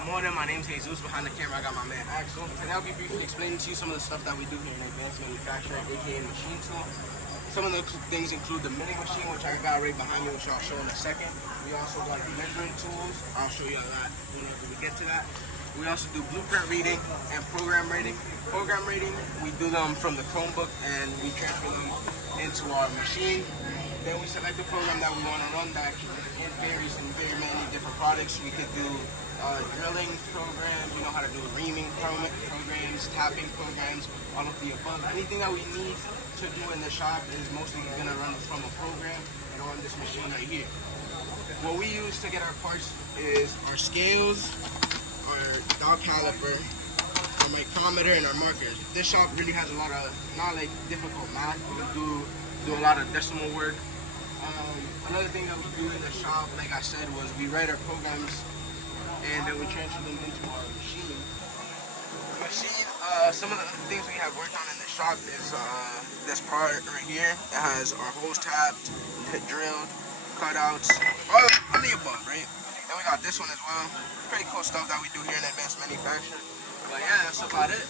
Good morning, my name is Jesus. Behind the camera, I got my man Axel. Today I'll be briefly explaining to you some of the stuff that we do here in advanced manufacturing, aka machine tool. Some of the things include the milling machine, which I got right behind me, which I'll show in a second. We also got measuring tools. I'll show you that whenever we get to that. We also do blueprint reading and program rating. Program rating, we do them from the Chromebook and we transfer them into our machine. Then we select the program that we want to run that varies in very many different products. We could do drilling programs, you know how to do reaming programs, tapping programs, all of the above. Anything that we need to do in the shop is mostly going to run from a program and on this machine right here. What we use to get our parts is our scales, our dial caliper, our micrometer, and our markers. This shop really has a lot of, not like difficult math, we do a lot of decimal work. Another thing that we do in the shop, like I said, was we write our programs and then we transfer them into our machine. The machine, some of the things we have worked on in the shop is this part right here. It has our holes tapped, drilled, cutouts, all of the above, right? Then we got this one as well. Pretty cool stuff that we do here in advanced manufacturing. But yeah, that's about it.